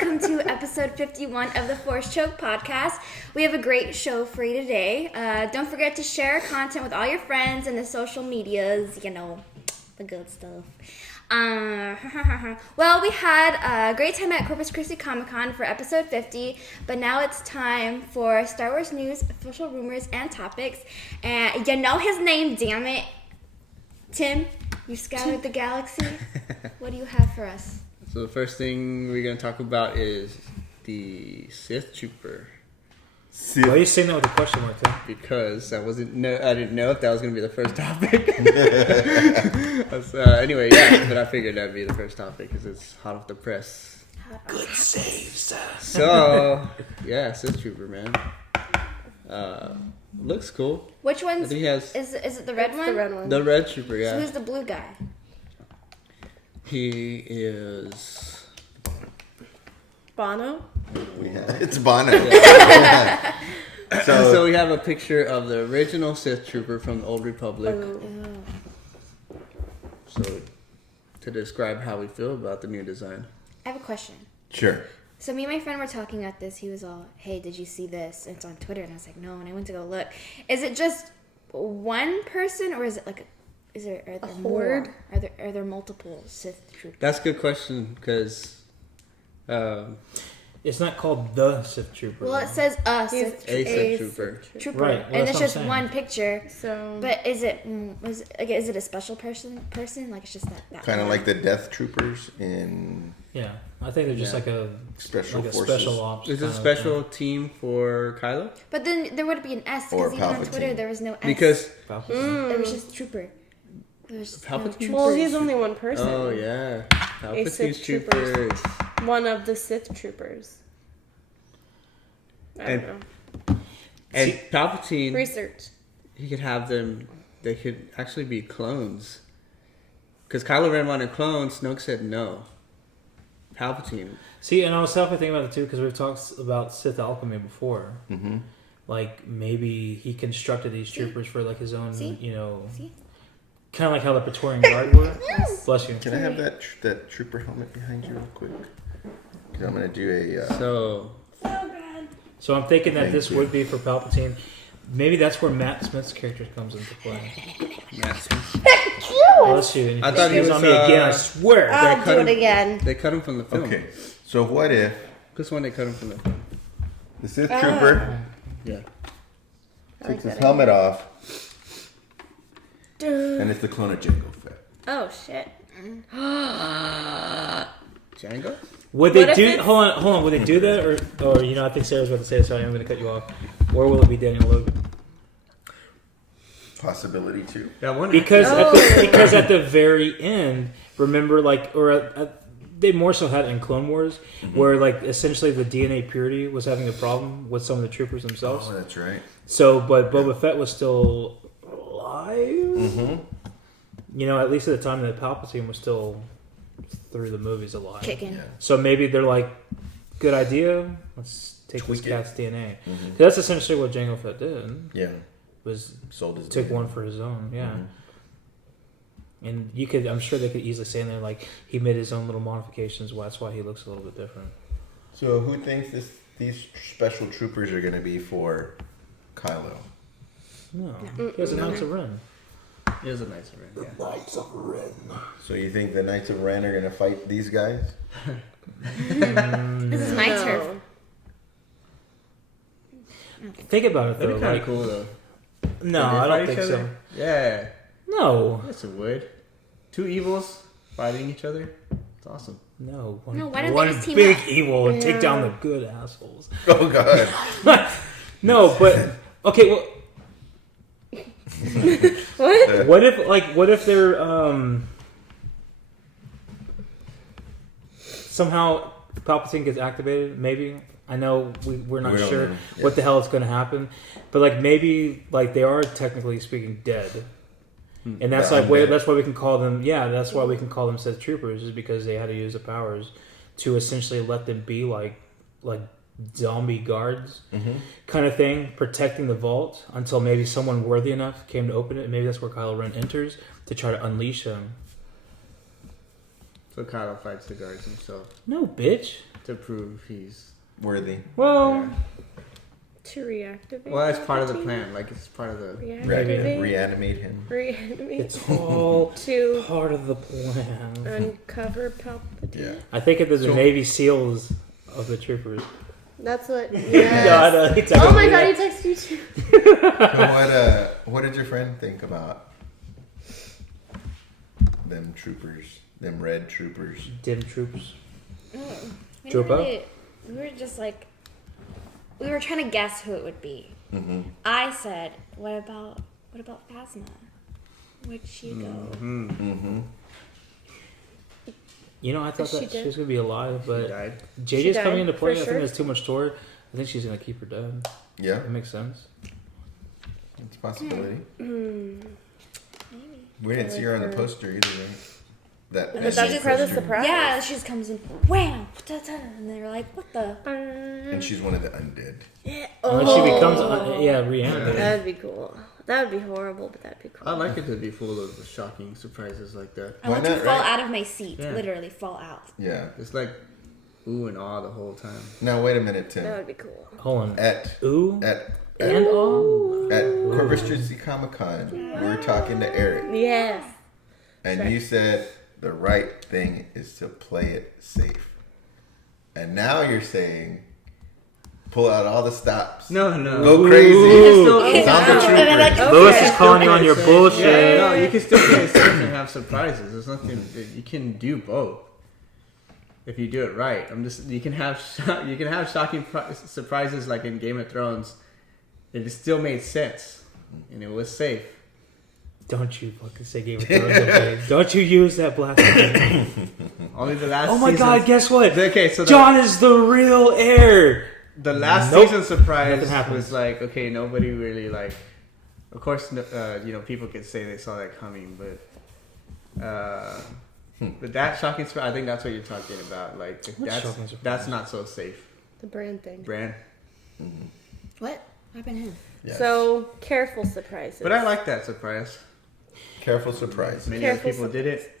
welcome to episode 51 of the Force Choke podcast. We have a great show for you today. Don't forget to share content with all your friends and the social medias, you know, the good stuff. Well, we had a great time at Corpus Christi Comic-Con for episode 50, but now it's time for Star Wars news, official rumors, and topics. And you know his name, damn it. Tim, you scoured the galaxy. What do you have for us? So the first thing we're going to talk about is the Sith Trooper. Why are you saying that with a question mark, Tim? Because I didn't know if that was going to be the first topic. Anyway, yeah, but I figured that'd be the first topic because it's hot off the press. Good saves. So, yeah, Sith Trooper, man. Looks cool. Which one's? I think he has, is it the red one? The red one. the Red Trooper, yeah. So who's the blue guy? He is... Bono? It's Bono. Yeah. So we have a picture of the original Sith Trooper from the Old Republic. So to describe how we feel about the new design. I have a question. Sure. So me and my friend were talking about this. He was all, hey, did you see this? And it's on Twitter. And I was like, no. And I went to go look. Is it just one person or is it like are there more? horde? Are there multiple Sith troopers? That's a good question because... It's not called the Sith Trooper. Well, it says a Sith a Sith Trooper. trooper. Right, well, and it's that's what I'm just saying. one picture. So, But is it a special person? Like it's just that Kind of one? like the Death Troopers in Yeah, I think they're just Yeah. like a Special Forces. special ops. Is it a kind of special thing. team for Kylo? But then there would be an S Or because even on Palpatine. Twitter there was no S. Because... Palpatine. There was just trooper. There was no Palpatine? troopers. well, he's only one person. Oh, yeah. Palpatine's Sith Troopers. Troopers. One of the Sith Troopers. I don't know. And See- Palpatine, Research. he could have them... They could actually be clones. Because Kylo Ren wanted clones. Snoke said no. Palpatine. See, and I was self thinking about it too because we've talked about Sith alchemy before. Mm-hmm. Like maybe he constructed these troopers for like his own, See? you know, See? kind of like how the Praetorian Guard were. Bless you. Can I have that trooper helmet behind you real quick? 'Cause I'm going to do a... So... So I'm thinking that Thank this you. would be for Palpatine. Maybe that's where Matt Smith's character comes into play. Bless you. And I thought he was was, on me again. I swear. I'll cut do him- it again. They cut him from the film. Okay. So what if This one they cut him from the film. the Sith Trooper Yeah. takes his helmet off and it's the clone of Jango Fett? Oh, shit. Django? Would What they if do? it's- Hold on. Would they do that, or you know? I think Sarah's about to say it, so I'm going to cut you off. Or will it be Daniel Logan? Possibility too. That one. Because Oh. because at the very end, remember, like, they more so had it in Clone Wars, where like essentially the DNA purity was having a problem with some of the troopers themselves. Oh, that's right. So, but Boba Fett was still alive. Mm-hmm. You know, at least at the time that Palpatine was still through the movies alive. Kicking. Yeah. So maybe they're like, good idea. Let's take Tweak this it. cat's DNA. Mm-hmm. That's essentially what Jango Fett did. Yeah. Was Sold his took DNA. one for his own. Yeah. Mhm. And you could, I'm sure they could easily say in there like he made his own little modifications. Well, that's why he looks a little bit different. So who thinks these special troopers are going to be for Kylo? No, he has a Knights of Ren. It is a nice ring. Yeah. Knights of Ren. So you think the Knights of Ren are going to fight these guys? This is my turf. Think about it That'd though. be kind Like, of cool though. no, Would they I fight don't each think so. other? Yeah. No, Yes, it would. Two evils fighting each other. It's awesome. no. No, why don't they one just team big up? evil and take Yeah. down the good assholes. Oh God! No, but okay. Well, What? what if they're somehow Palpatine gets activated? Maybe. I know we're not We don't sure know. what the hell is going to happen, but like maybe like they are technically speaking dead, and that's Yeah, like why, undead. that's why we can call them. Yeah, that's why we can call them Sith Troopers, is because they had to use the powers to essentially let them be like zombie guards kind of thing, protecting the vault until maybe someone worthy enough came to open it. And maybe that's where Kylo Ren enters to try to unleash him. So Kylo fights the guards himself No, bitch. to prove he's. Worthy. Well, To reactivate. Well, that's part of the Palpatine? plan. Like it's part of the. Reactivate. Reanimate him. Reanimate. it's all To part of the plan. uncover Palpatine. Yeah. I think it is the So- Navy SEALs of the troopers. That's what. Yeah, I Yes. know, he Oh my texted god, me he that. texted you too. So what did your friend think about them troopers, them red troopers? Dim troops. We Trooper? really- we were just like, we were trying to guess who it would be. Mm-hmm. I said, what about Phasma? Where'd she go? Mm-hmm. You know, I thought Is she that she dead? was gonna be alive, He but died. JJ's She died, coming into play. for I sure. think there's too much story. I think she's gonna keep her dead. Yeah, That makes sense. it's a possibility. Hmm. Maybe. We didn't see her on the poster either, right? That But ending that's just part of the poster. surprise. Yeah, she just comes in, wham, da-da, and they're like, what the? And she's one of the undead. When she becomes, reanimated. That'd be cool. That would be horrible, but that'd be cool. I like it to be full of shocking surprises like that. I Why want to not, fall right? out of my seat, Yeah. literally fall out. Yeah. It's like ooh and awe the whole time. Now wait a minute, That Tim. would be cool. Hold on. At Ooh at and all. at Corpus Christi Comic Con, we were talking to Eric, Yes. and you said the right thing is to play it safe. And now you're saying pull out all the stops. No. Go crazy. Ooh. Zombie troopers. Lewis is calling you on your Yeah, bullshit. no, you can still play it safe and have surprises. There's nothing. You can do both if you do it right. You can have shocking surprises like in Game of Thrones. It still made sense and it was safe. Don't you fucking say Game of Thrones, okay? Don't you use that blasphemy. Only the last. Oh my season's- god, guess what? Okay, so John is the real heir. the last Nope. season surprise Nothing happens. was like, okay, nobody really like. Of course, people could say they saw that coming, but that shocking surprise, I think that's what you're talking about. Like shocking surprise? that's not so safe. The brand thing. Brand. What happened to him? Yes. So, careful surprises. But I like that surprise. Careful surprise. Many other Careful people did it.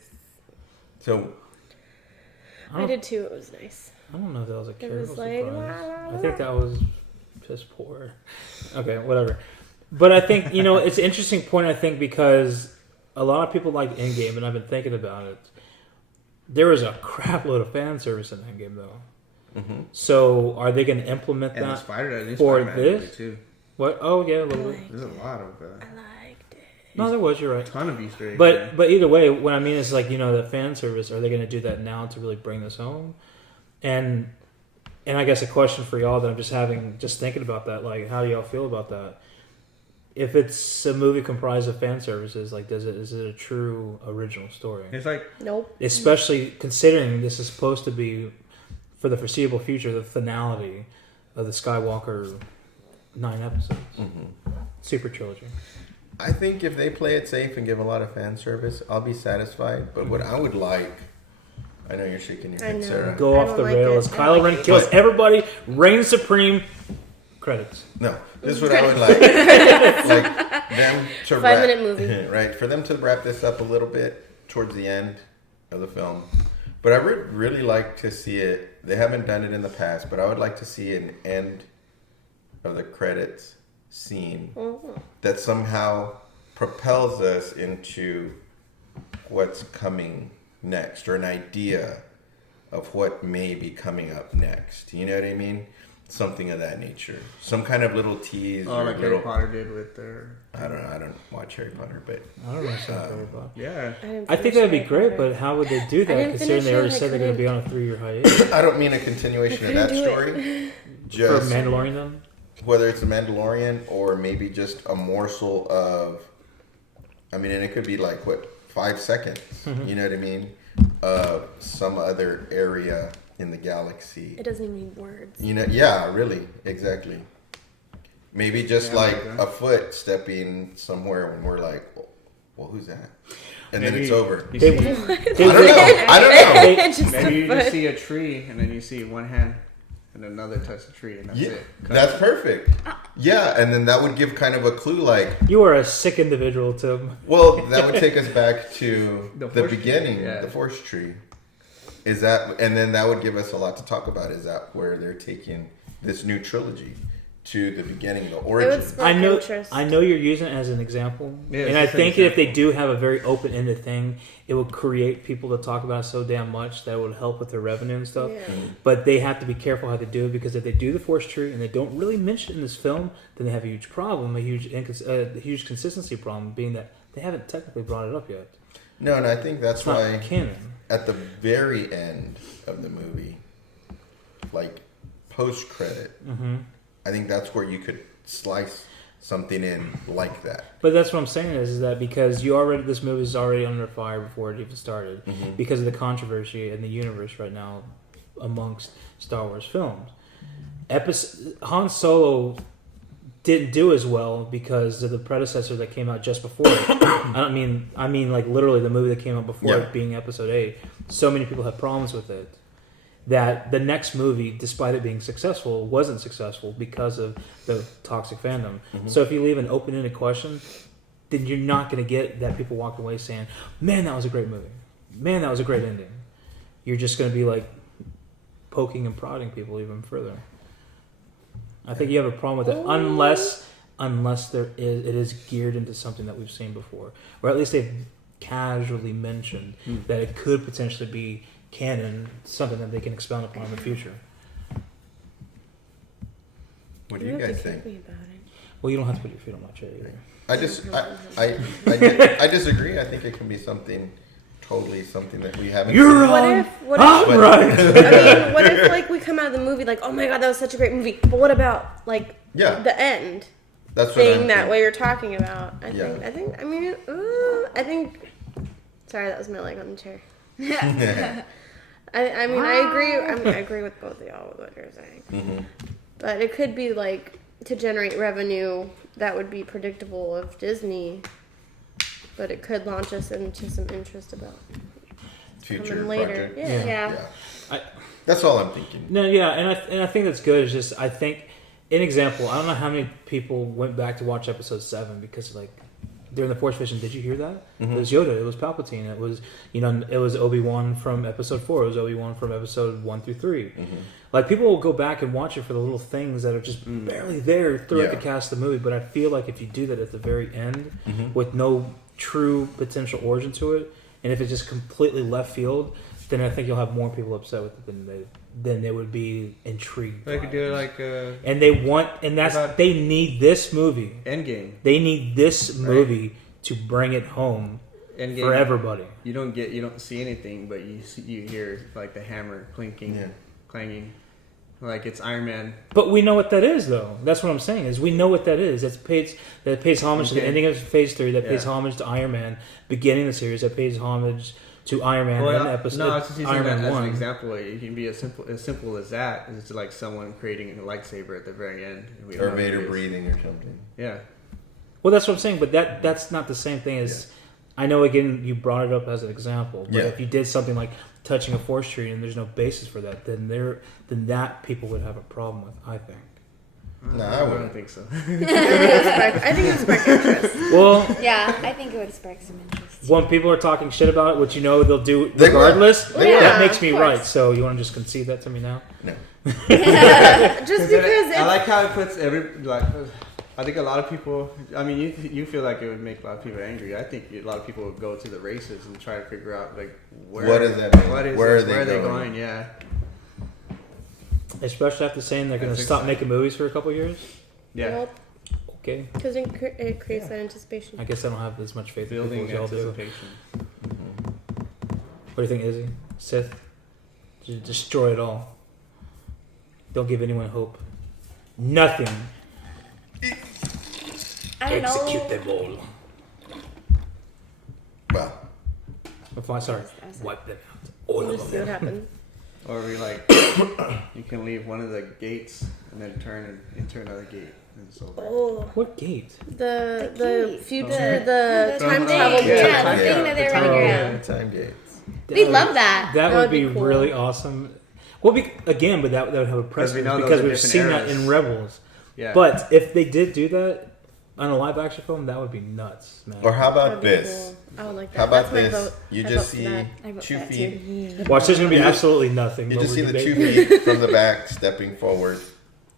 So I did too. It was nice. I don't know if that was a It careful was like, surprise. I think that was just poor. Okay, whatever. But I think, it's an interesting point, I think, because a lot of people like Endgame, and I've been thinking about it. There was a crap load of fan service in Endgame, though. mm-hmm. So are they going to implement And that? Spider-Man for movie this? too. What? Oh, yeah, a little bit. There's a lot of I liked it. No, there was, you're right. ton of Easter eggs. But either way, what I mean is like, the fan service, are they going to do that now to really bring this home? And I guess a question for y'all that I'm just thinking about that, like, how do y'all feel about that? If it's a movie comprised of fan services, like, is it a true original story? it's like Nope. Especially considering this is supposed to be, for the foreseeable future, the finality of the Skywalker 9 episodes. Mm-hmm. Super trilogy. I think if they play it safe and give a lot of fan service, I'll be satisfied. But what I would like, I know you're shaking your I head, know. Sarah. Go I off don't the like rails. it. I Kylo don't Ren like it. kills But- everybody. Reigns supreme. Credits. No, this is what I would like. Like them to 5-minute movie. right? For them to wrap this up a little bit towards the end of the film. But I would really like to see it. They haven't done it in the past, but I would like to see an end of the credits scene that somehow propels us into what's coming next, or an idea of what may be coming up next. You know what I mean? Something of that nature. Some kind of little tease. or like little, Harry Potter did with their. I don't watch Harry Potter, but I don't know. Harry Potter. Yeah. I think that'd be great, but how would they do that? didn't Considering finish they already it, I said they're going to be on a 3-year hiatus I don't mean a continuation of that couldn't do story. for Just Mandalorian. Then whether it's a Mandalorian or maybe just a morsel of, I mean, and it could be like, what, 5 seconds, you know what I mean? Some other area in the galaxy. It doesn't even need words. You know, yeah, really, exactly. Maybe just Yeah, like like that. a foot stepping somewhere when we're like, well, who's that? And then Maybe it's over. You They- see, I don't know. I don't know. They- Just maybe a you just foot. see a tree and then you see one hand and another touch the tree and that's Yeah, it. that's perfect. Yeah, and then that would give kind of a clue, like, you are a sick individual, Tim. well, that would take us back to The the force beginning, tree, yeah. the force tree. Is that, and then that would give us a lot to talk about. Is that where they're taking this new trilogy to the beginning, the origin? I know, interest. I know you're using it as an example, Yeah, and it's I just an think if they example. do have a very open-ended thing, it will create people to talk about it so damn much that it would help with their revenue and stuff. Yeah. But they have to be careful how they do it, because if they do the Force tree and they don't really mention it in this film, then they have a huge problem, a huge consistency problem, being that they haven't technically brought it up yet. No, and I think that's It's not why canon. at the very end of the movie, like post credit, I think that's where you could slice something in like that. But that's what I'm saying is that because this movie is already under fire before it even started, because of the controversy in the universe right now amongst Star Wars films. Han Solo didn't do as well because of the predecessor that came out just before it. I mean like literally the movie that came out before it being Episode 8. So many people have problems with it that the next movie, despite it being successful, wasn't successful because of the toxic fandom. So if you leave an open-ended question, then you're not going to get that people walk away saying, man, that was a great movie. Man, that was a great ending. You're just going to be like poking and prodding people even further. I think you have a problem with it unless it is geared into something that we've seen before. Or at least they've casually mentioned that it could potentially be canon, something that they can expound upon in the future. What do you guys think? Me about it. Well, you don't have to put your feet on my chair either. I disagree. I think it can be something that we haven't You're seen. wrong. What I'm if, right. I mean, what if like we come out of the movie like, oh my god, that was such a great movie. But what about like the end That's what thing I'm that thinking. way you're talking about? I Yeah. think. Sorry, that was my leg on the chair. I mean, I agree. I agree with both of y'all with what you're saying. But it could be like to generate revenue that would be predictable of Disney, but it could launch us into some interest about Future coming later. project. Yeah. That's all I'm thinking. No, yeah, and I think that's good. It's just I think, an example. I don't know how many people went back to watch Episode 7 because like during the Force Vision, did you hear that? It was Yoda. It was Palpatine. It was it was Obi-Wan from Episode 4. It was Obi-Wan from Episode 1 through 3. Like people will go back and watch it for the little things that are just barely there throughout the cast of the movie. But I feel like if you do that at the very end with no true potential origin to it, and if it's just completely left field, then I think you'll have more people upset with it than they would be intrigued. They could do it like And they need this movie. Endgame. They need this movie to bring it home Endgame. for everybody. You don't see anything, but you hear like the hammer clinking, clanging, like it's Iron Man. But we know what that is, though. That's what I'm saying. Is we know what that is. That pays homage to the ending of Phase 3. That pays homage to Iron Man beginning the series. That pays homage to Iron Man in episode. No, I was just using Iron that Man as 1. an example. It can be as simple as that. It's like someone creating a lightsaber at the very end. We don't Or know who it Vader is. breathing or something. Yeah. Well, that's what I'm saying. But that's not the same thing as. I know. Again, you brought it up as an example. But if you did something like touching a Force tree and there's no basis for that, then that people would have a problem with. I think. No, I I don't wouldn't. think so. I think it would spark interest. Well, Yeah, I think it would spark some interest. when people are talking shit about it, which they'll do They will. regardless, They will. that makes me Of course. right. So you want to just concede that to me now? No. Just because I like how it puts I think a lot of people. I mean, you feel like it would make a lot of people angry. I think a lot of people would go to the races and try to figure out like What does that mean? Where are they they going? going? Yeah. Especially after saying they're going to That's stop exciting. making movies for a couple years. Yeah. Okay, because it creates that anticipation. I guess I don't have as much faith in people Building as y'all do. anticipation. What do you think, Izzy? Sith? Just destroy it all. Don't give anyone hope. Nothing. I don't Execute know. them all. Well, Sorry. Wipe them out. All We'll of just see what them. happens. Or we you can leave one of the gates and then turn into another gate. And it's over. Oh, What gate? the key. future, the The time thing. travel. Yeah, time the thing gate. that they're The time running gate. around. time gates. We love that. That That would would be be cool. really awesome. Well, again, but that would have a precedent know those because are we've different seen that eras. in Rebels. Yeah. But if they did do that, On a live action film, that would be nuts, man. Or how That'd about be this? cool. I would like that. How about That's my this? vote. You I just vote for see that. I vote for 2 that feet. too. Watch, there's gonna be You just- absolutely nothing. You but just see we're the 2 debating. feet from the back stepping forward,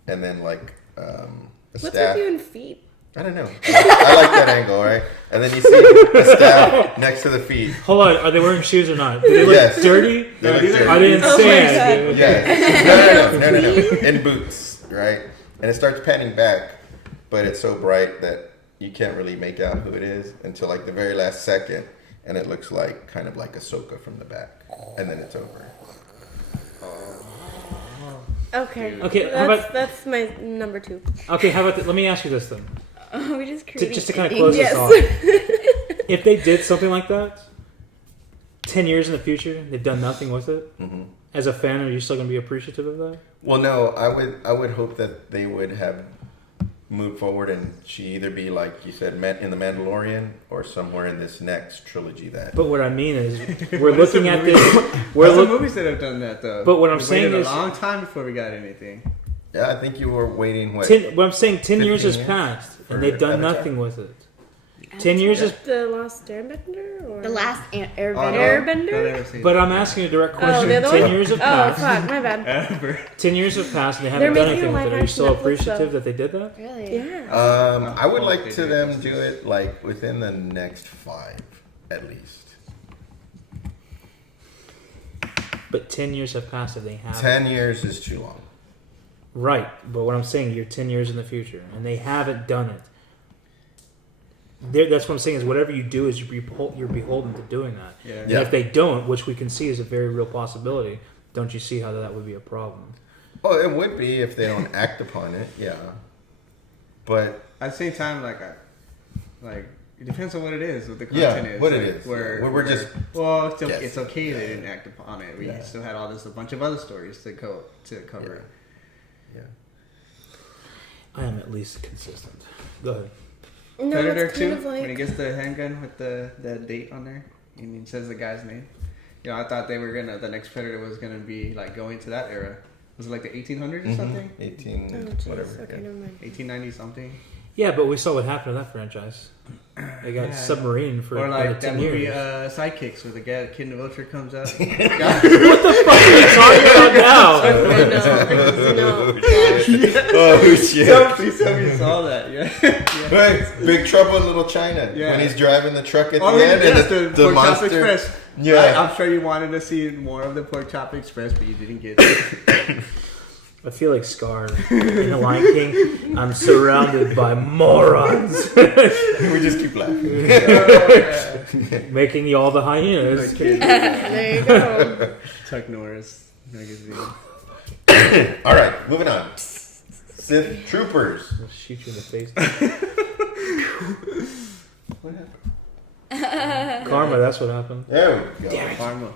and then like a What's staff. with you and feet? I don't know. I like that angle, right? And then you see a staff next to the feet. Hold on, are they wearing shoes or not? Do they look Yes. dirty? They look dirty. I didn't Oh say my it. God. Dude. Yes. No. In boots, right? And it starts panning back, but it's so bright that you can't really make out who it is until like the very last second, and it looks like kind of like Ahsoka from the back, and then it's over. Okay. Okay, how about- that's my number 2. Okay, how about let me ask you this then. Oh, we just created Just to kind of close yes. this off. If they did something like that, 10 years in the future, they've done nothing with it. Mm-hmm. As a fan, are you still going to be appreciative of that? Well, no, I would hope that they would have moved forward, and she either be like you said, in the Mandalorian, or somewhere in this next trilogy. That. But what I mean is, we're What is looking the at movie? this. We're There's some look, movies that have done that though. But what I'm We saying waited is- a long time before we got anything. Yeah, I think you were waiting. What? 10, what I'm saying, 10 years 15 has years passed, for and they've done Avatar? nothing with it. 10 years is. The Last Airbender or The last Oh, no. Airbender. Airbender? No, never seen But it. I'm asking a direct Oh, question. the other 10 one? years have Oh passed. fuck, my bad. Ever. 10 years have passed, and they They're haven't done making a anything with it. Are you live still action Netflix appreciative show. that they did that? Really? Yeah. I would Oh, like they to did them this. do it like within the next 5, at least. But 10 years have passed if they haven't. 10 years is too long. Right, but what I'm saying, you're 10 years in the future, and they haven't done it. That's what I'm saying is whatever you do is you're beholden to doing that. Yeah. And Yeah. if they don't, which we can see is a very real possibility, don't you see how that would be a problem? Oh, it would be if they don't act upon it. Yeah. But At the same time, like it depends on what it is, what the Yeah, content is. what it like, is. Where We're just well, it's okay, guessing. it's okay they didn't act upon it. We Yeah. still had a bunch of other stories to cover. yeah. I am at least consistent. Go ahead. No, Predator it's kind 2, of when he like gets the handgun with the date on there, and he says the guy's name. You know, I thought the next Predator was gonna be like going to that era. Was it like the 1800s or something? 18, oh jeez. whatever. Okay, yeah. never mind. 1890 something. Yeah, but we saw what happened to that franchise. They got Yeah. submarine for Or like about that 10 movie years. Sidekicks, where the guy, Kid in the Vulture comes out. What the fuck are you talking about now? No. Oh shit! Please tell me you saw that. Yeah. Hey, Big Trouble in Little China. Yeah. When he's driving the truck at Oh, the yeah, end, yes, and the the Pork Chop monster. Express. Yeah. Right? I'm sure you wanted to see more of the Pork Chop Express, but you didn't get it. I feel like Scar in The Lion King. I'm surrounded by morons. We just keep laughing. Making you all the hyenas. There you go. Chuck Norris magazine. All right, moving on. Sith Troopers. I'll shoot you in the face. What happened? Karma, that's what happened. There we go. Pharma.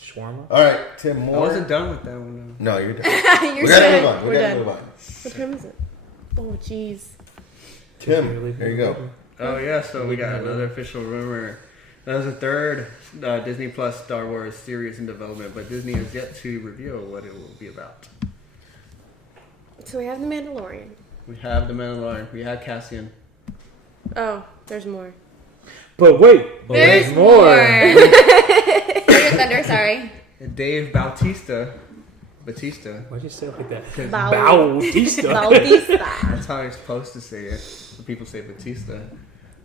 Shawarma? All right, Tim I Moore. wasn't done with that one. No, you're done. You're We gotta so- move on. We We're gotta done. move on. What time is it? Oh jeez. Tim, here you go. Oh yeah, so we got another official rumor. That was the third Disney Plus Star Wars series in development, but Disney has yet to reveal what it will be about. So we have the Mandalorian. We have the Mandalorian. We have Cassian. Oh, there's more. But wait, There's more. Thunder, Thunder, sorry. And Dave Bautista. Why'd you say it like that? Bautista. Bautista. Bautista. That's how you're supposed to say it. When people say Batista.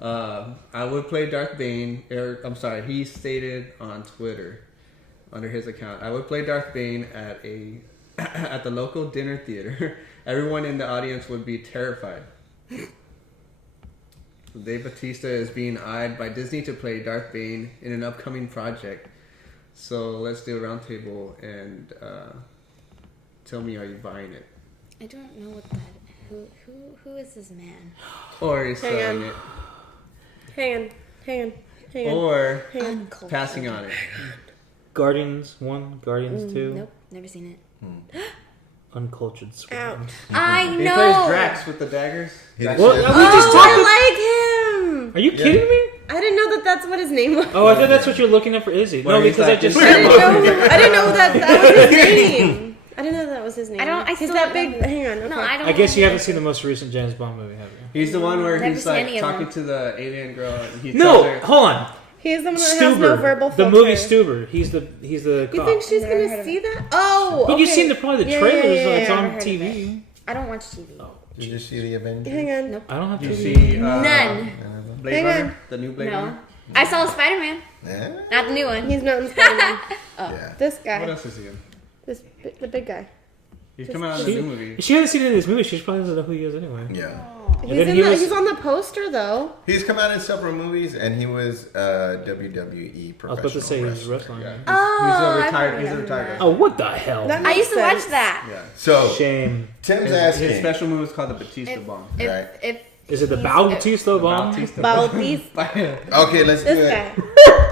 I would play Darth Bane. He stated on Twitter, under his account, I would play Darth Bane at at the local dinner theater. Everyone in the audience would be terrified. Dave Bautista is being eyed by Disney to play Darth Bane in an upcoming project. So let's do a roundtable and tell me, are you buying it? I don't know what that. Who is this man? Or he's Hang selling on. it. Hang on. Or Uncultured. passing on it. Guardians 1, Guardians 2. Nope, never seen it. Uncultured swear. Ouch. I He know. plays Drax with the daggers. Drax. What? Shit. We just Oh, talked. I like him. Are you kidding me? I didn't know that's what his name was. Oh, I thought that's what you're looking at for Izzy. Where No, he's because I like just this- I didn't know that was his name. I didn't know that was was his name. I don't- I He's still that don't big. know. Hang on. Okay. No, I don't. I guess you know. haven't seen the most recent James Bond movie, have you? He's the one where Never he's seen like any of talking them. to the alien girl. And he No, tells her, hold on. He's the one that has no Stuber, verbal the filter. movie Stuber. He's the You cop. think she's Never heard gonna of see that? Oh, But okay. you've seen probably the Yeah, trailers. yeah, yeah, It's yeah. on Never heard of TV. I don't watch TV. Oh, Did you see the Avengers? Hang on. Nope. I don't have "You TV. see None. Blade Hang Runner, on. the new Blade No. Runner." I saw Spider-Man, Yeah. not the new one. He's not in Spider-Man. Yeah. This What guy. else is he in? The big guy. He's coming out in a new movie. If she hasn't seen any of these movies, she probably doesn't know who he is anyway. Yeah. He's on the poster though. He's come out in several movies, and he was WWE I was professional about to say he was wrestler. wrestling. Yeah. Oh, He's a I've retired. heard He's a of retired. that. wrestler. Oh, what the hell? That I used to watch sense. that. Yeah. So Shame. Tim's His asking. special move is called the Batista If, bomb. if, Right. if Is it the he's- Bautista The bomb? Batista Bautista. Okay, let's do This it. guy.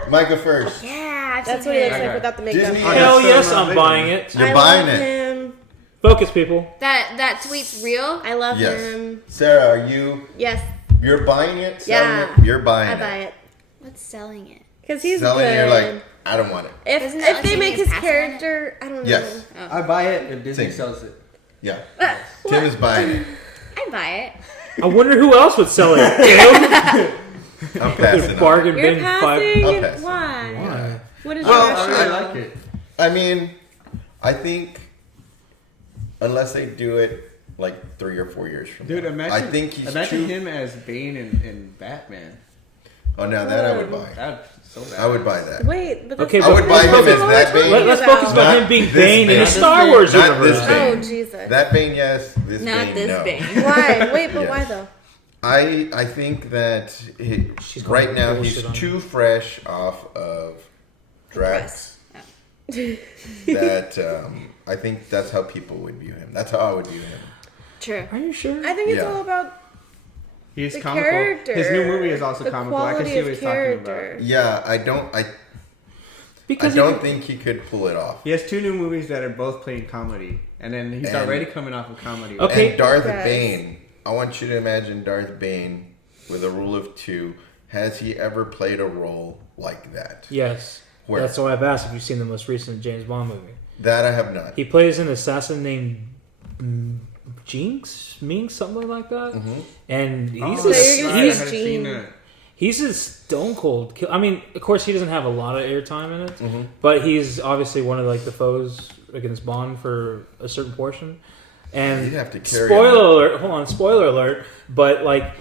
Micah first. Yeah, I've That's seen what he him. looks like Okay. without the makeup. Disney- Hell that's yes, so I'm amazing. buying it. You're I buying love it. him. Focus, people. That tweet's real. I love Yes. him. Sarah, are you? Yes, You're buying it. Selling Yeah. it? You're buying I it. buy it What's selling it? because he's Selling good. it. You're like, I don't want it. if Isn't that if like they something make that's his passing on it? character, I don't know. Yes. I buy it if Disney Same. sells it. Yeah. What? Tim is buying it. I buy it. I wonder who else would sell it. I'm passing. on it. Bargain You're bin passing. I'll and pass. Why? Why? What is Well, your I really rationale? like it. I mean, I think unless they do it like 3 or 4 years from Dude, now, imagine, I think he's imagine too. him as Bane in Batman. Oh, now that I would buy. That's so bad. I would buy that. Wait, but Okay, that's I but would buy him that's as not that what Bane. we're Let's talking focus about Not him being this Bane in Bane. the Not Star this Bane. Wars Not this universe. Bane. Oh Jesus! That Bane, yes. This Not Bane, this no. Bane. Why? Wait, but Yes. why though? I think that She's right going now bullshit he's on too fresh off of Drax. That I think that's how people would view him. That's how I would view him. True. Are you sure? I think it's Yeah. all about He's the comical. character. His new movie is also the comical. I can quality see of what he's talking character. about. Yeah, I don't Because think he could pull it off. He has 2 new movies that are both playing comedy, and then he's And- already coming off of comedy. Okay. And Darth Yes. Bane. I want you to imagine Darth Bane with a rule of 2. Has he ever played a role like that? Yes. Where? That's why I've asked if you've seen the most recent James Bond movie. That I have not. He plays an assassin named Minx, something like that. Mm-hmm. And he's Oh, a, So you're gonna he's, say I hadn't seen Gene. that. he's a stone cold kill. I mean, of course, he doesn't have a lot of airtime in it, Mm-hmm. but he's obviously one of like the foes against Bond for a certain portion. And You'd have to carry spoiler him. alert! Hold on, spoiler alert! But like,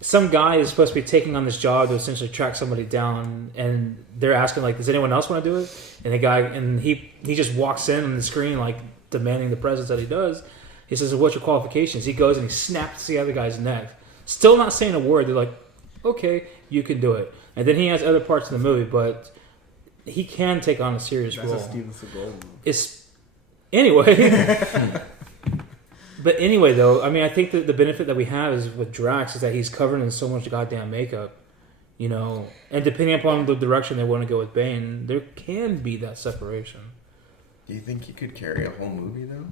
some guy is supposed to be taking on this job to essentially track somebody down, and they're asking like, "Does anyone else want to do it?" And the guy, and he just walks in on the screen like demanding the presence that he does. He says, "What's your qualifications?" He goes and he snaps the other guy's neck. Still not saying a word. They're like, "Okay, you can do it." And then he has other parts of the movie, but he can take on a serious That's role. a Steven Seagal movie. It's anyway. But anyway, though, I mean, I think that the benefit that we have is with Drax is that he's covered in so much goddamn makeup, you know. And depending upon the direction they want to go with Bane, there can be that separation. Do you think you could carry a whole movie though,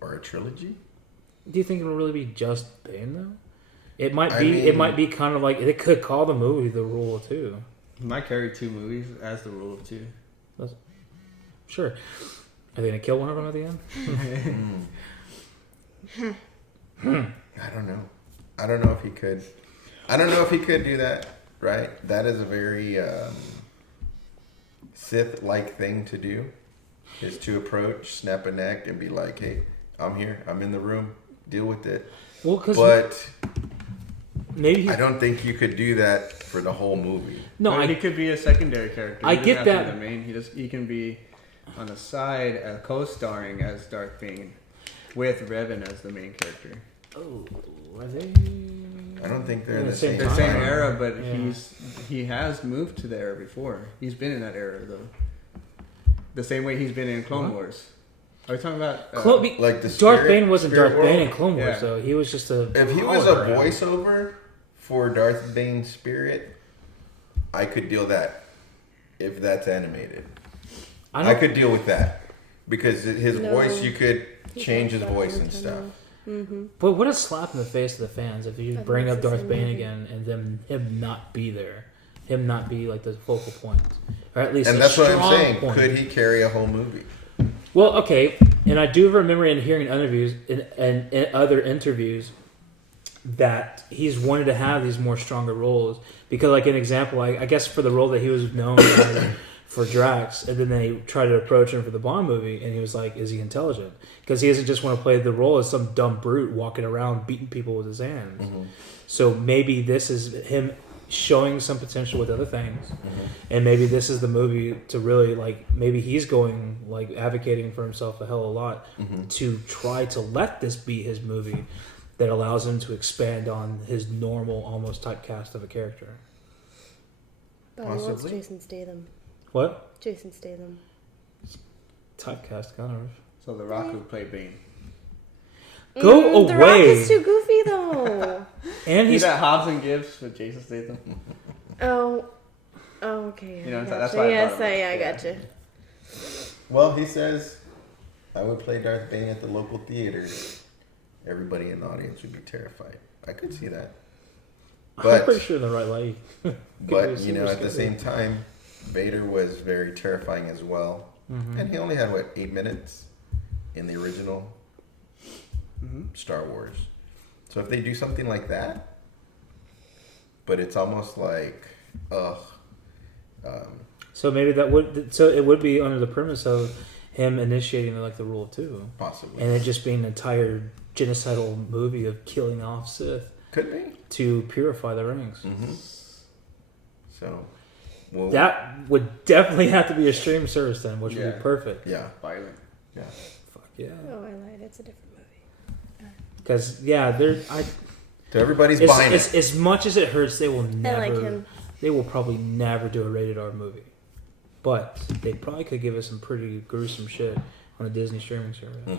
or a trilogy? Do you think it'll really be just Bane though? It might I be. mean- It might be kind of like it could call the movie The Rule of Two. He might carry 2 movies as the rule of 2. Sure. Are they gonna kill one of them at the end? I don't know. I don't know if he could. I don't know if he could do that. Right? That is a very Sith-like thing to do. Is to approach, snap a neck, and be like, "Hey, I'm here. I'm in the room. Deal with it." Well, because But maybe I don't think you could do that for the whole movie. no. But he I could be a secondary character. I He get doesn't have to that. be the main. He can be on the side, co-starring as Darth Bane, with Revan as the main character. oh, are they? I don't think they're in In the same The Time. same time. era, but Yeah. he has moved to the era before. He's been in that era though. The same way he's been in Clone What? Wars. Are we talking about? Like the Darth spirit- Bane wasn't spirit Darth Bane world? in Clone Wars, Yeah. though. He was just a. If he was a hologram. voiceover for Darth Bane's spirit, I could deal that. If that's animated, I don't- could deal with that because his No. voice, you could change his He's not voice that and stuff. Mm-hmm. But what a slap in the face to the fans if you I think bring it's up the Darth same Bane movie. again and then him not be there, him not be like the focal point, or at least And a that's what I'm strong saying. point. Could he carry a whole movie? Well, okay, And I do remember in hearing interviews in other interviews that he's wanted to have these more stronger roles because, like an example, I guess for the role that he was known as for Drax, and then they tried to approach him for the Bond movie, and he was like, "Is he intelligent?" Because he doesn't just want to play the role as some dumb brute walking around beating people with his hands. So maybe this is him showing some potential with other things, and maybe this is the movie to really like. Maybe he's going like advocating for himself a hell of a lot to try to let this be his movie that allows him to expand on his normal, almost typecast of a character. But what's Possibly. Jason Statham? What? Jason Statham. Typecast, kind of. So The Rock would play Bane. Go The Rock away. is too goofy though. And See he's that Hobbs and Gibbs with Jason Statham? Oh, okay. You know, I that's gotcha. why I Yes, thought of it. I Yeah. got you. Well, he says, I would play Darth Bane at the local theater. Everybody in the audience would be terrified. I could see that. I'm pretty But, sure in the right light. but you know, at the same time, Vader was very terrifying as well. And he only had, 8 minutes in the original Star Wars. So if they do something like that, but it's almost like, So maybe that would. So it would be under the premise of him initiating like the rule of two, possibly. and it just being an entire genocidal movie of killing off Sith Could be. to purify the rings. So, well, That would definitely have to be a stream service then, which would Yeah. be perfect. yeah. Violent. Yeah. Fuck yeah. Oh, I lied. It's a different movie. Because they're So everybody's buying it. as much as it hurts, they will never. I like him. They will probably never do a rated R movie, but they probably could give us some pretty gruesome shit on a Disney streaming service.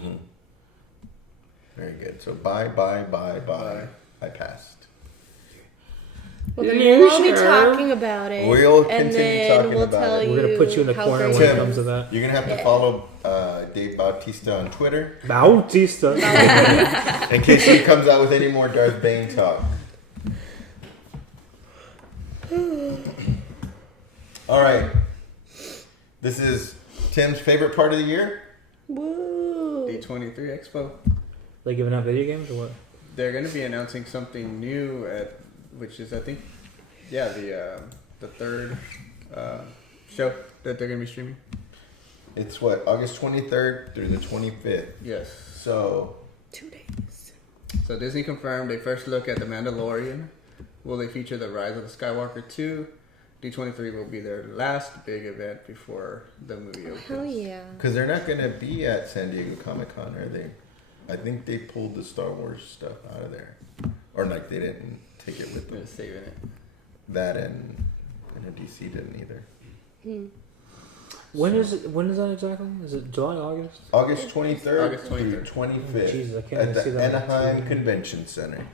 Very good. So buy. I passed. Well, then You we'll all be sure? talking about it. We'll and continue then talking we'll about tell it. you. We're gonna put you in the how corner great when it Tim. comes to that. You're gonna have to Yeah. follow Dave Bautista on Twitter Bautista. in case he comes out with any more Darth Bane talk. All right. This is Tim's favorite part of the year. Woo! D23 Expo. They giving out video games or what? They're going to be announcing something new at, which is I think, the third show that they're going to be streaming. It's what, August 23rd through the 25th. Yes. So 2 days. So Disney confirmed a first look at The Mandalorian. Will they feature the Rise of the Skywalker 2? D23 will be their last big event before the movie opens. Hell yeah. because they're not going to be at San Diego Comic-Con, are they? I think they pulled the Star Wars stuff out of there. Or like they didn't take it with them. They're saving it. That and DC didn't either. When is it? When is that exactly? Is it July, August? August 23rd, August through 23rd. 25th Jesus, I can't at even see the that on Anaheim TV. Convention Center.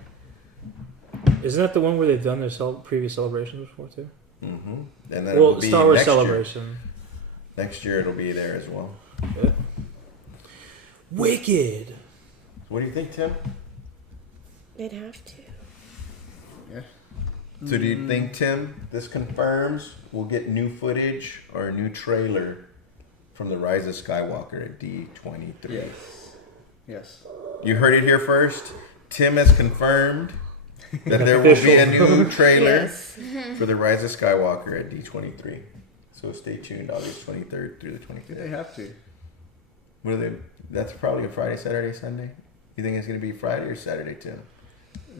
Isn't that the one where they've done their previous celebrations before too? Mm-hmm. And then Well, it'll be Star Wars next Celebration. Year. Next year it'll be there as well. Good. Wicked. What do you think, Tim? They'd have to. Yeah. So do you think, Tim, this confirms we'll get new footage or a new trailer from the Rise of Skywalker at D23? Yes. Yes. You heard it here first. Tim has confirmed that there will be a new trailer Yes. for the Rise of Skywalker at D23. So stay tuned, August 23rd through the They 25th. have to. What are they? That's probably a Friday, Saturday, Sunday. You think it's gonna be Friday or Saturday, Tim?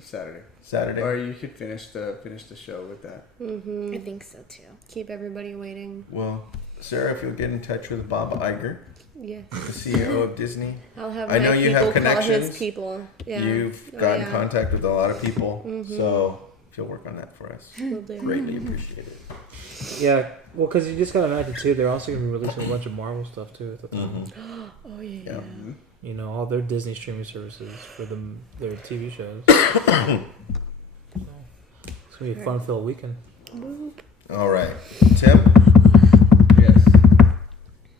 Saturday. Saturday. Or you could finish the show with that. Mm-hmm. I think so too. Keep everybody waiting. Well, Sarah, if you'll get in touch with Bob Iger, Yes. the CEO of Disney, I'll have I my know you people have call connections. his people. Yeah. you've Oh, got in yeah. contact with a lot of people. Mhm. So if you'll work on that for us, Will do. greatly appreciate it. Yeah, well, because you just got imagine too, they're also going to be releasing a bunch of Marvel stuff too at the time. Oh yeah. Yeah. You know, all their Disney streaming services for their TV shows. So, it's going to be a fun-filled weekend. Boop. All right, Tim. Yes.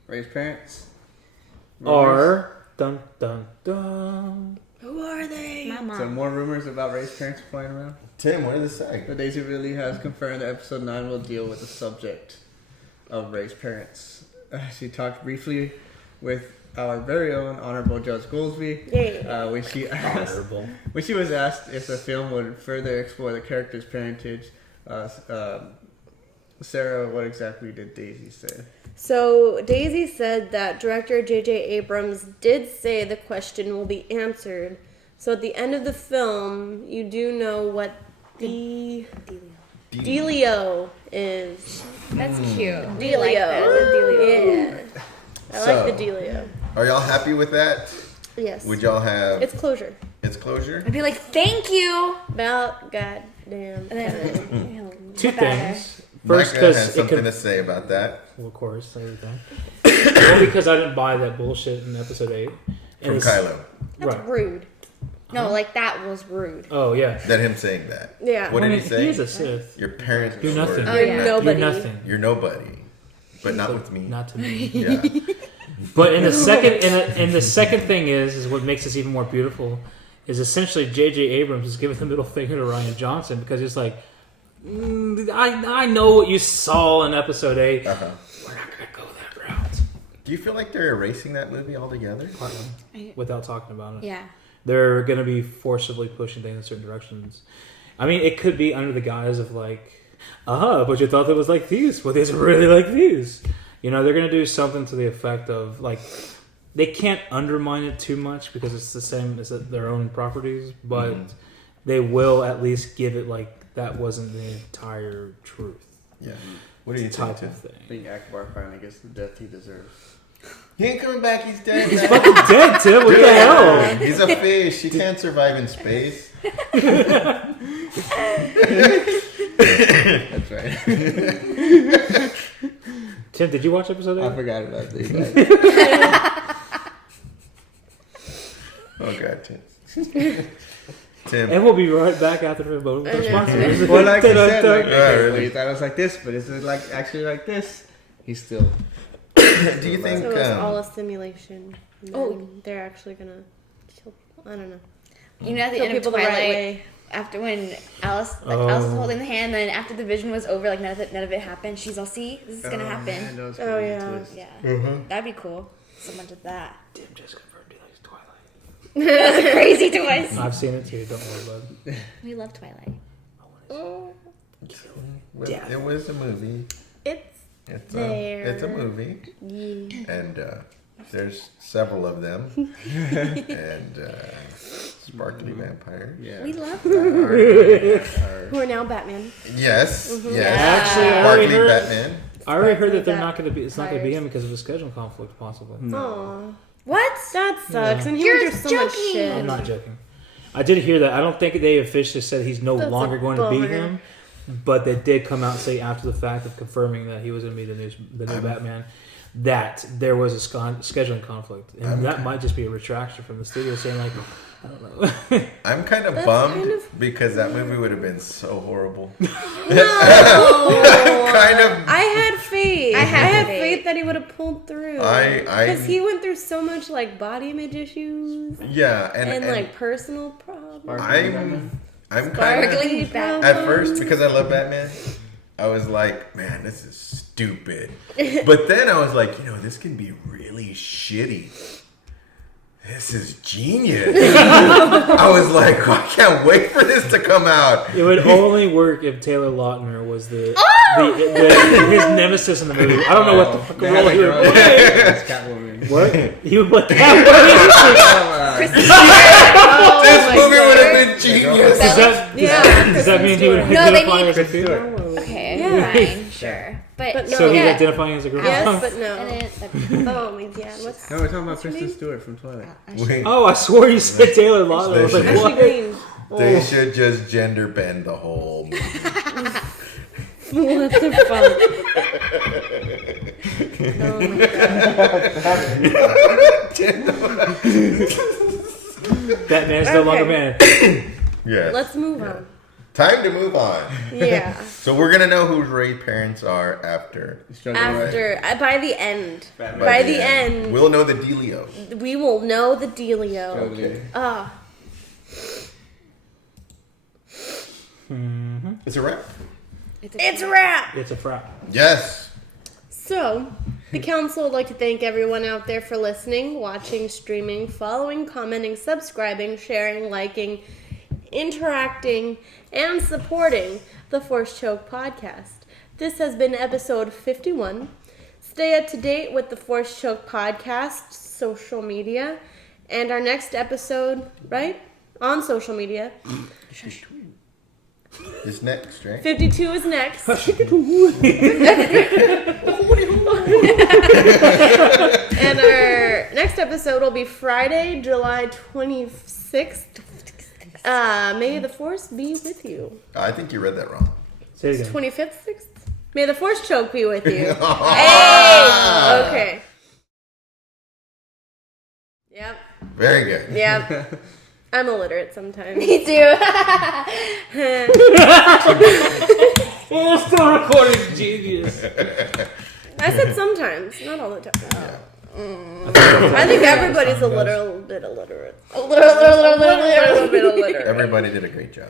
Raised parents. Or dun dun dun. Who are they? My mom. Some more rumors about raised parents flying around. Tim, what does it say? But Daisy Ridley has confirmed that episode 9 will deal with the subject of raised parents. She talked briefly with our very own Honorable Judge Goolsby. Yay. When she was asked if the film would further explore the character's parentage, Sarah, what exactly did Daisy say? So Daisy said that director J.J. Abrams did say the question will be answered. So at the end of the film, you do know what the Delio is. That's cute. Delio. We like that. The Delio. Yeah. I like the Delio. Are y'all happy with that? Yes. Would y'all have It's closure. its closure? I'd be like, thank you. About goddamn. And then, Two what better? things. First, Micah has because it something could, to say about that. well, of course, everything. Well, because I didn't buy that bullshit in episode 8. From it's- Kylo. That's Right. rude. No, like that was rude. Oh yeah. That him saying that. Yeah. What I did mean, he say? He is a Sith. Your parents You're nothing. Oh, You're yeah. nobody. You're nothing. You're nobody. But not with me. Not to me. Yeah. But in the second, and the second thing is what makes this even more beautiful, is essentially J.J. Abrams is giving the middle finger to Ryan Johnson because it's like, I know what you saw in episode 8. Uh-huh. We're not gonna go that route Do you feel like they're erasing that movie altogether? without talking about it. Yeah. They're gonna be forcibly pushing things in certain directions. I mean, it could be under the guise of like, but you thought it was like these. Well, these are really like these. You know, they're gonna do something to the effect of like, they can't undermine it too much because it's the same as their own properties, but they will at least give it like that wasn't the entire truth. Yeah. What do you think, Type Tim? of thing. I think Akbar finally gets the death he deserves. He ain't coming back. He's dead. He's man. fucking dead, Tim. What the hell? He's a fish. He can't survive in space. That's right. Tim, did you watch episode 8? I forgot about this. Oh God, Tim. Tim. And we'll be right back after the vote with our sponsors. Well, like I said, like, Right, okay, really. well, you thought it was like this, but is it like actually like this? He's still. Do you think? So it's all a simulation. And Oh. then they're actually gonna kill. I don't know. You know, at the Kill end of people the right Twilight, way. after when Alice Oh. Alice was holding the hand, then after the vision was over, like none of it happened. She's all, see, this is gonna happen. Oh, yeah. Twist. Yeah, Mm-hmm. that'd be cool. So much of that. Tim just confirmed he likes Twilight. That's a crazy twist. I've seen it too. Don't worry about it. We love Twilight. Well, Yeah. it was a movie. It's It's there. it's a movie, Yeah. and there's several of them, and sparkly vampire. Yeah. We love Who are now Batman. Yes, Mm-hmm. yes. Actually, I already Sparkly heard. Batman. I already heard that Like they're that not going to be. It's not going to be fires. him because of a scheduling conflict, possibly. Aw. What? That sucks. Yeah. And he You're went through so much joking. shit. I'm not joking. I did hear that. I don't think they officially said he's no That's a longer going to be bummer. him, but they did come out and say after the fact of confirming that he was going to be the new Batman, that there was a scheduling conflict, and that might just be a retraction from the studio saying like, I don't know. I'm kind of That's bummed kind of- because that movie would have been so horrible. No. Kind of. I had faith. I had faith that he would have pulled through. I- Because he went through so much like body image issues Yeah, and like personal problems. I'm kind of Sparkly Batman. at first because I love Batman. I was like, man, this is stupid. But then I was like, this can be really shitty. This is genius. I was like, I can't wait for this to come out. It would only work if Taylor Lautner was his nemesis in the movie. I don't know what the fuck They role had a he would girl. play. That's Catwoman. What? He would play Catwoman. This movie would have been genius. Does that mean he would No, they identify need- as a female? Okay, Yeah. fine, sure. But, But no. So he's yeah. identifying as a girl? Yes, but And no. it, Oh my god. What's No, we're talking about Kristen Stewart from Twilight. Wait, Oh, I swore you said Taylor Lautner. I was like, Ashley what? Green? they should just gender bend the whole movie. What the fuck? Oh my god. Batman's no longer man. Yeah. Let's move on. Time to move on. Yeah. So we're gonna know who Ray's parents are after. After, by the end. Batman. By the end, We'll know the dealio. we will know the dealio. Totally. Ah. It's a wrap. It's a wrap. It's a frap. Yes. So, The council would like to thank everyone out there for listening, watching, streaming, following, commenting, subscribing, sharing, liking, interacting, and supporting the Force Choke podcast. This has been episode 51. Stay up to date with the Force Choke podcast social media and our next episode, right? On social media. Is next, right? 52 is next. And our next episode will be Friday, July 26th. May the Force be with you. I think you read that wrong. Say it again. 25th, 6th? May the Force Choke be with you. Hey! Okay. Yep. Very good. Yep. I'm illiterate sometimes. Me too. We're still recording, genius. I said sometimes, not all the time. Yeah. I think everybody's a little bit illiterate. A little. bit illiterate. Everybody did a great job.